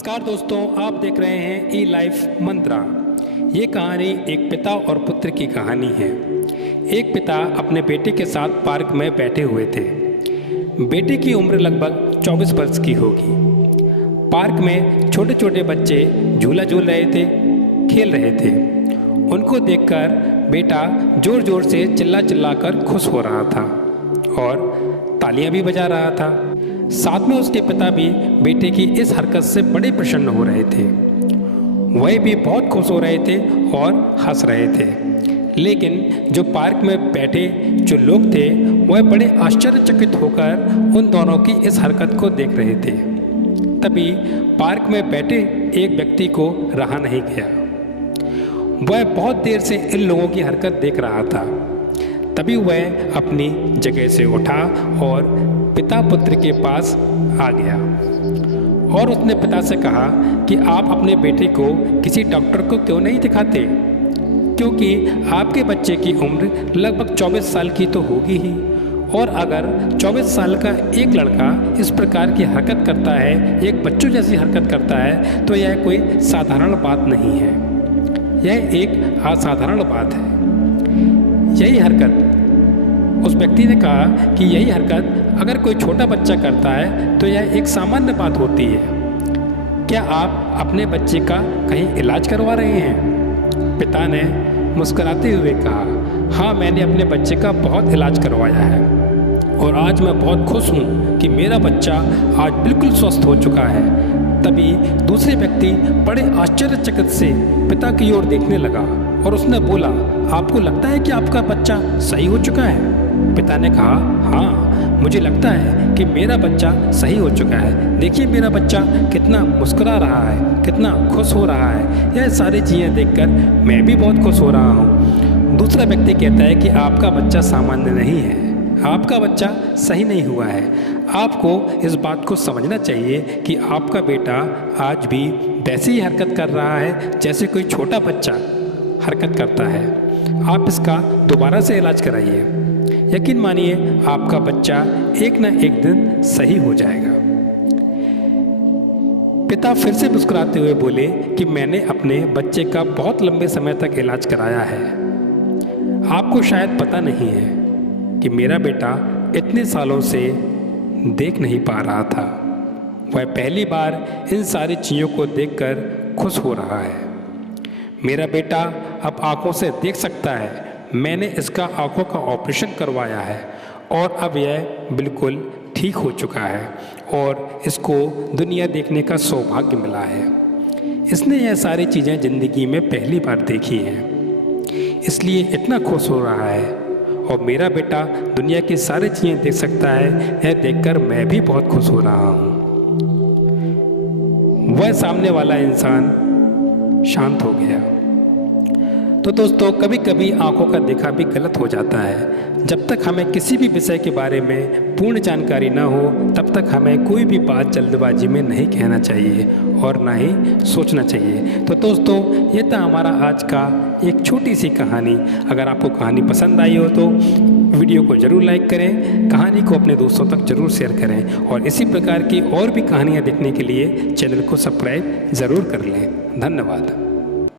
नमस्कार दोस्तों, आप देख रहे हैं ई लाइफ मंत्रा। ये कहानी एक पिता और पुत्र की कहानी है। एक पिता अपने बेटे के साथ पार्क में बैठे हुए थे। बेटे की उम्र लगभग 24 वर्ष की होगी। पार्क में छोटे छोटे बच्चे झूला झूल रहे थे, खेल रहे थे। उनको देखकर बेटा जोर जोर से चिल्ला चिल्लाकर खुश हो रहा था और तालियां भी बजा रहा था। साथ में उसके पिता भी बेटे की इस हरकत से बड़े प्रसन्न हो रहे थे। वह भी बहुत खुश हो रहे थे और हंस रहे थे। लेकिन जो पार्क में बैठे जो लोग थे वह बड़े आश्चर्यचकित होकर उन दोनों की इस हरकत को देख रहे थे। तभी पार्क में बैठे एक व्यक्ति को रहा नहीं गया। वह बहुत देर से इन लोगों की हरकत देख रहा था। तभी वह अपनी जगह से उठा और पिता पुत्र के पास आ गया और उसने पिता से कहा कि आप अपने बेटे को किसी डॉक्टर को क्यों नहीं दिखाते, क्योंकि आपके बच्चे की उम्र लगभग 24 साल की तो होगी ही, और अगर 24 साल का एक लड़का इस प्रकार की हरकत करता है, एक बच्चों जैसी हरकत करता है, तो यह कोई साधारण बात नहीं है, यह एक असाधारण बात है। यही हरकत, उस व्यक्ति ने कहा कि यही हरकत अगर कोई छोटा बच्चा करता है तो यह एक सामान्य बात होती है। क्या आप अपने बच्चे का कहीं इलाज करवा रहे हैं? पिता ने मुस्कुराते हुए कहा, हाँ, मैंने अपने बच्चे का बहुत इलाज करवाया है और आज मैं बहुत खुश हूँ कि मेरा बच्चा आज बिल्कुल स्वस्थ हो चुका है। तभी दूसरे व्यक्ति बड़े आश्चर्यचकित से पिता की ओर देखने लगा और उसने बोला, आपको लगता है कि आपका बच्चा सही हो चुका है? पिता ने कहा, हाँ, मुझे लगता है कि मेरा बच्चा सही हो चुका है। देखिए मेरा बच्चा कितना मुस्कुरा रहा है, कितना खुश हो रहा है। यह सारी चीज़ें देखकर मैं भी बहुत खुश हो रहा हूँ। दूसरा व्यक्ति कहता है कि आपका बच्चा सामान्य नहीं है, आपका बच्चा सही नहीं हुआ है। आपको इस बात को समझना चाहिए कि आपका बेटा आज भी वैसी ही हरकत कर रहा है जैसे कोई छोटा बच्चा हरकत करता है। आप इसका दोबारा से इलाज कराइए। यकीन मानिए आपका बच्चा एक न एक दिन सही हो जाएगा। पिता फिर से मुस्कुराते हुए बोले कि मैंने अपने बच्चे का बहुत लंबे समय तक इलाज कराया है। आपको शायद पता नहीं है कि मेरा बेटा इतने सालों से देख नहीं पा रहा था। वह पहली बार इन सारी चीज़ों को देखकर खुश हो रहा है। मेरा बेटा अब आंखों से देख सकता है। मैंने इसका आंखों का ऑपरेशन करवाया है और अब यह बिल्कुल ठीक हो चुका है और इसको दुनिया देखने का सौभाग्य मिला है। इसने यह सारी चीज़ें ज़िंदगी में पहली बार देखी हैं, इसलिए इतना खुश हो रहा है। और मेरा बेटा दुनिया की सारी चीज़ें देख सकता है, यह देखकर मैं भी बहुत खुश हो रहा हूँ। वह सामने वाला इंसान शांत हो गया। तो दोस्तों, कभी कभी आंखों का देखा भी गलत हो जाता है। जब तक हमें किसी भी विषय के बारे में पूर्ण जानकारी ना हो तब तक हमें कोई भी बात जल्दबाजी में नहीं कहना चाहिए और ना ही सोचना चाहिए। तो दोस्तों, ये था हमारा आज का एक छोटी सी कहानी। अगर आपको कहानी पसंद आई हो तो वीडियो को ज़रूर लाइक करें, कहानी को अपने दोस्तों तक ज़रूर शेयर करें और इसी प्रकार की और भी कहानियाँ देखने के लिए चैनल को सब्सक्राइब ज़रूर कर लें। धन्यवाद।